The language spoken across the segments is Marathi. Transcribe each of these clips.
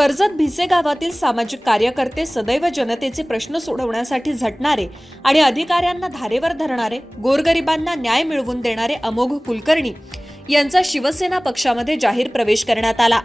कर्जत भिसे गावातील सामाजिक कार्यकर्ते सदैव जनतेचे प्रश्न सोडवण्यासाठी झटणारे आणि अधिकाऱ्यांना धारेवर धरणारे गोरगरिबांना न्याय मिळवून देणारे अमोघ कुलकर्णी यांचा शिवसेना पक्षामध्ये जाहीर प्रवेश करण्यात आला.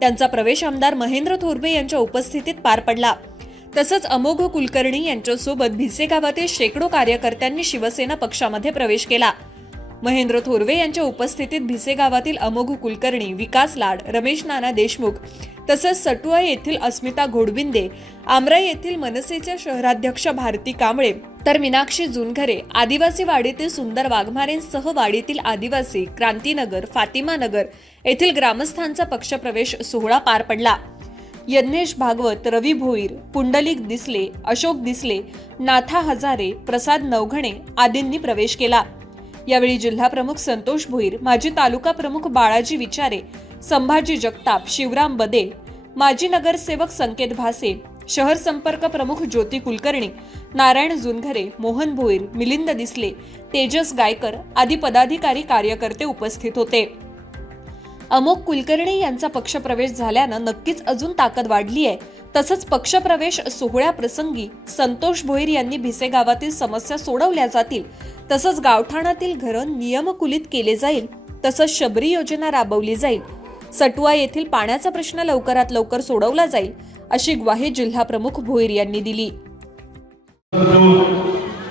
त्यांचा प्रवेश आमदार महेंद्र थोरवे यांच्या उपस्थितीत पार पडला. तसंच अमोघ कुलकर्णी यांच्यासोबत भिसे गावातील शेकडो कार्यकर्त्यांनी शिवसेना पक्षामध्ये प्रवेश केला. महेंद्र थोरवे यांच्या उपस्थितीत भिसे गावातील अमोघ कुलकर्णी विकास लाड रमेश नाना देशमुख तसंच सटुआ येथील अस्मिता घोडबिंदे आमराई येथील मनसेच्या शहराध्यक्ष भारती कांबळे तर मीनाक्षी जुनघरे आदिवासी वाडीतील सुंदर वाघमारेंसह वाडीतील आदिवासी क्रांतीनगर फातिमा नगर येथील ग्रामस्थांचा पक्षप्रवेश सोहळा पार पडला. यज्ञेश भागवत रवी भोईर पुंडलिक दिसले अशोक दिसले नाथा हजारे प्रसाद नवघणे आदींनी प्रवेश केला. यावेळी जिल्हाप्रमुख संतोष भोईर माजी तालुका प्रमुख बाळाजी विचारे संभाजी जगताप शिवराम बदे माजी नगरसेवक संकेत भासे शहर संपर्क प्रमुख ज्योती कुलकर्णी नारायण जुनघरे मोहन भोईर मिलिंद दिसले तेजस गायकर आदी पदाधिकारी कार्यकर्ते उपस्थित होते. अमोक कुलकर्णी यांचा पक्षप्रवेश झाल्यानं नक्कीच अजून ताकद वाढली आहे. तसंच पक्षप्रवेश सोहळ्याप्रसंगी संतोष भोईर यांनी भिसे गावातील समस्या सोडवल्या जातील. तसंच गावठाणातील घरं नियमकुलित केले जाईल. तसंच शबरी योजना राबवली जाईल. सटुआ येथील पाण्याचा प्रश्न लवकरात लवकर सोडवला जाईल अशी ग्वाही जिल्हा प्रमुख भोईर यांनी दिली.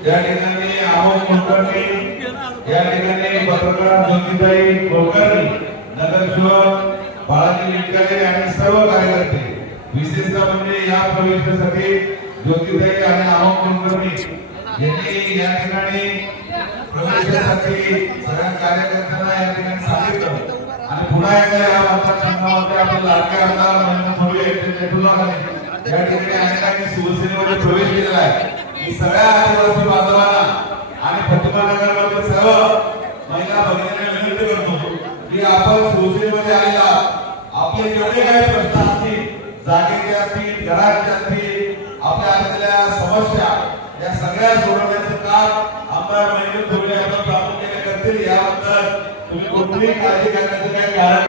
या ठिकाणी विशेषतः म्हणजे या प्रवेशासाठी ज्योतिताई आणि आमोद कुलकर्णी यांनी या ठिकाणी प्रवेशासाठी सगळ्या कार्यकर्त्यांना या ठिकाणी सांगितलं आणि पुन्हा एकदा या मतदारसंघामध्ये आपण लाडक्या आमदार महेंद्र थोरवे यांच्या या ठिकाणी अनेकांनी शिवसेनेमध्ये प्रवेश केलेला आहे मी सगळ्या आदिवासी बांधवांना आणि सर्व महिला भगिनींना विनंती करतो की आपण शिवसेनेमध्ये आलेला आपले जेवढे काही प्रश्न असतील जागेचे असतील घराचे असतील आपल्या असलेल्या समस्या या सगळ्या सोडवण्याचं काम आमदार महेंद्र थोरवे आपण प्रामुख्याने करतील. याबद्दल तुम्ही कुठलीही काळजी करण्याचं काही कारण